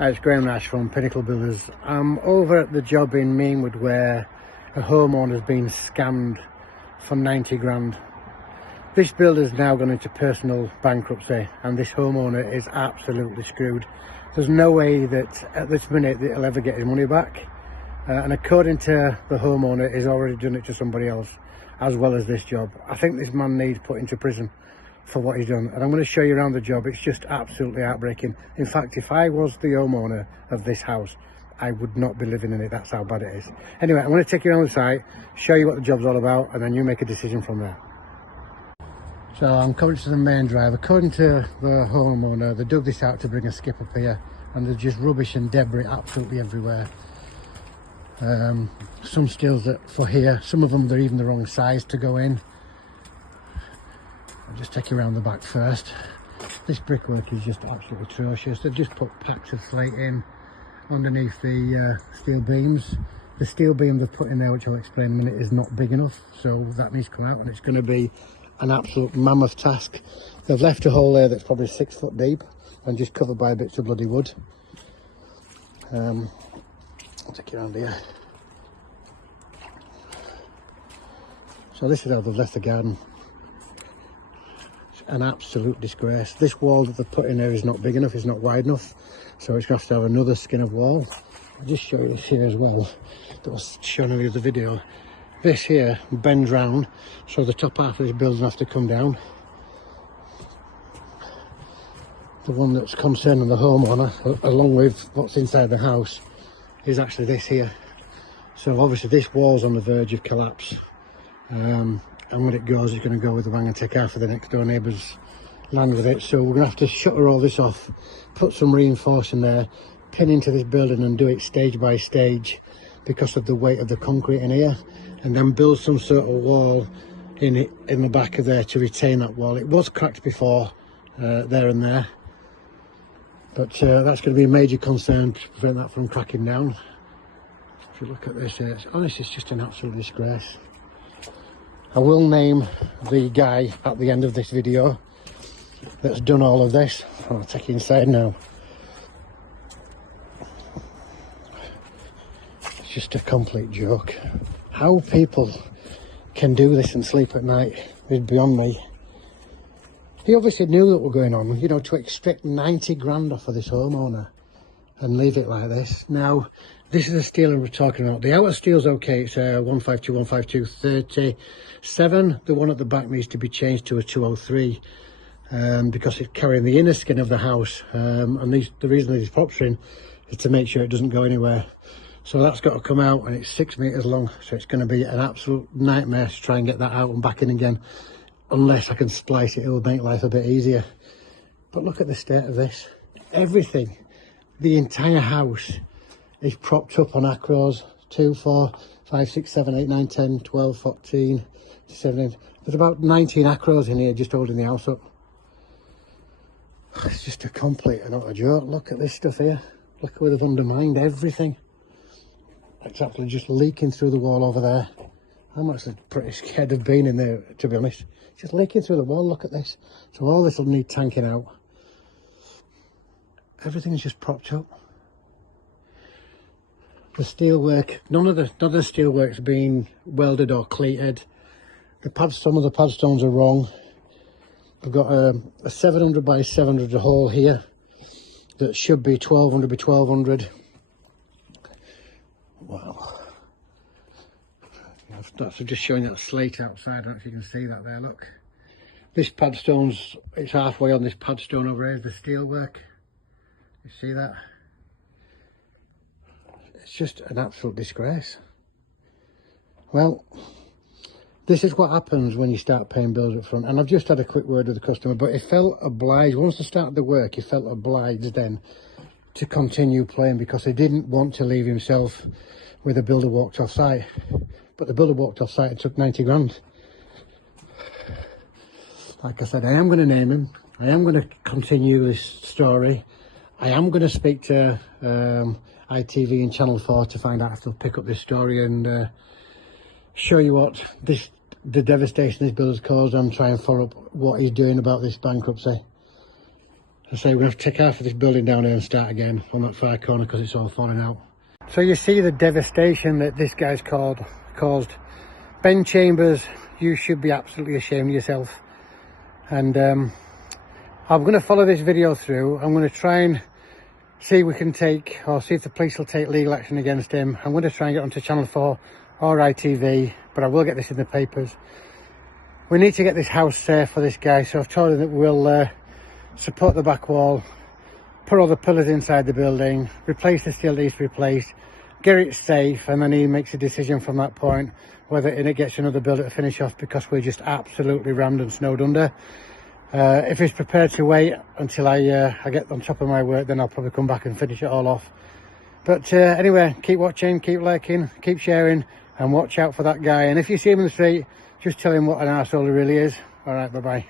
Hi, it's Graham Nash from Pinnacle Builders. I'm over at the job in Meanwood where a homeowner's been scammed for 90 grand. This builder's now gone into personal bankruptcy and this homeowner is absolutely screwed. There's no way that at this minute that he'll ever get his money back. And according to the homeowner, he's already done it to somebody else as well as this job. I think this man needs put into prison for what he's done, and I'm going to show you around the job. It's just absolutely heartbreaking. In fact, if I was the homeowner of this house, I would not be living in it. That's how bad it is. Anyway, I'm going to take you around the site, show you what the job's all about, and then you make a decision from there. So I'm coming to the main drive. According to the homeowner, they dug this out to bring a skip up here, and there's just rubbish and debris absolutely everywhere. Some steels that for here, some of them they're even the wrong size to go in. I'll just take you around the back first. This brickwork is just absolutely atrocious. They've just put packs of slate in underneath the steel beams. The steel beam they've put in there, which I'll explain in a minute, is not big enough, so that needs to come out, and it's going to be an absolute mammoth task. They've left a hole there that's probably 6 foot deep and just covered by bits of bloody wood. I'll take you around here. So this is how they've left the garden. An absolute disgrace. This wall that they've put in there is not big enough, it's not wide enough, so it's going to have another skin of wall. I'll just show you this here as well, that was shown in the other video. This here bends round, so the top half of this building has to come down. The one that's concerning the homeowner, along with what's inside the house, is actually this here. So obviously this wall's on the verge of collapse. And when it goes, it's going to go with the bang and take half of the next door neighbour's land with it. So we're going to have to shutter all this off, put some reinforcing there, pin into this building and do it stage by stage because of the weight of the concrete in here, and then build some sort of wall in the back of there to retain that wall. It was cracked before, there and there, but that's going to be a major concern to prevent that from cracking down. If you look at this here, honestly, it's just an absolute disgrace. I will name the guy at the end of this video that's done all of this. I'll take you inside now. It's just a complete joke. How people can do this and sleep at night is beyond me. He obviously knew that were going on, you know, to extract 90 grand off of this homeowner and leave it like this. Now, this is the steel we're talking about. The outer steel's okay, it's 152, 152, 37. The one at the back needs to be changed to a 203 because it's carrying the inner skin of the house. And the reason these props are in is to make sure it doesn't go anywhere. So that's got to come out, and it's 6 meters long. So it's going to be an absolute nightmare to try and get that out and back in again. Unless I can splice it, it will make life a bit easier. But look at the state of this. Everything, the entire house is propped up on acros. 2, 4, 5, 6, 7, 8, 9, 10, 12, 14, 17. There's about 19 acros in here just holding the house up. It's just a complete and utter joke. Look at this stuff here. Look where they've undermined everything. It's actually just leaking through the wall over there. I'm actually pretty scared of being in there, to be honest. It's just leaking through the wall. Look at this. So all this will need tanking out. Everything's just propped up. The steelwork, none of the steelwork's been welded or cleated. Some of the pad stones are wrong. I've got a 700 by 700 hole here that should be 1200 by 1200. Wow. That's just showing that slate outside. I don't know if you can see that there, look. This pad stone's, it's halfway on this pad stone over here, the steelwork. You see that? It's just an absolute disgrace. Well, this is what happens when you start paying bills up front. And I've just had a quick word with the customer, but he felt obliged, once they started the work, he felt obliged then to continue playing because he didn't want to leave himself with a builder walked off site. But the builder walked off site and took 90 grand. Like I said, I am going to name him. I am going to continue this story. I am going to speak to ITV and Channel 4 to find out if they'll pick up this story and show you what the devastation this builder's caused and try and follow up what he's doing about this bankruptcy. I say we're going to have to take half of this building down here and start again on that far corner because it's all falling out. So you see the devastation that this guy's caused. Ben Chambers, you should be absolutely ashamed of yourself. And I'm going to follow this video through. I'm going to try and see if we can take, or see if the police will take legal action against him. I'm going to try and get onto Channel 4 or ITV, but I will get this in the papers. We need to get this house safe for this guy, so I've told him that we'll support the back wall, put all the pillars inside the building, replace the steel that needs to be replaced, get it safe, and then he makes a decision from that point whether it gets another builder to finish off, because we're just absolutely rammed and snowed under. If he's prepared to wait until I get on top of my work, then I'll probably come back and finish it all off. But anyway, keep watching, keep liking, keep sharing, and watch out for that guy. And if you see him in the street, just tell him what an arsehole he really is. All right, bye-bye.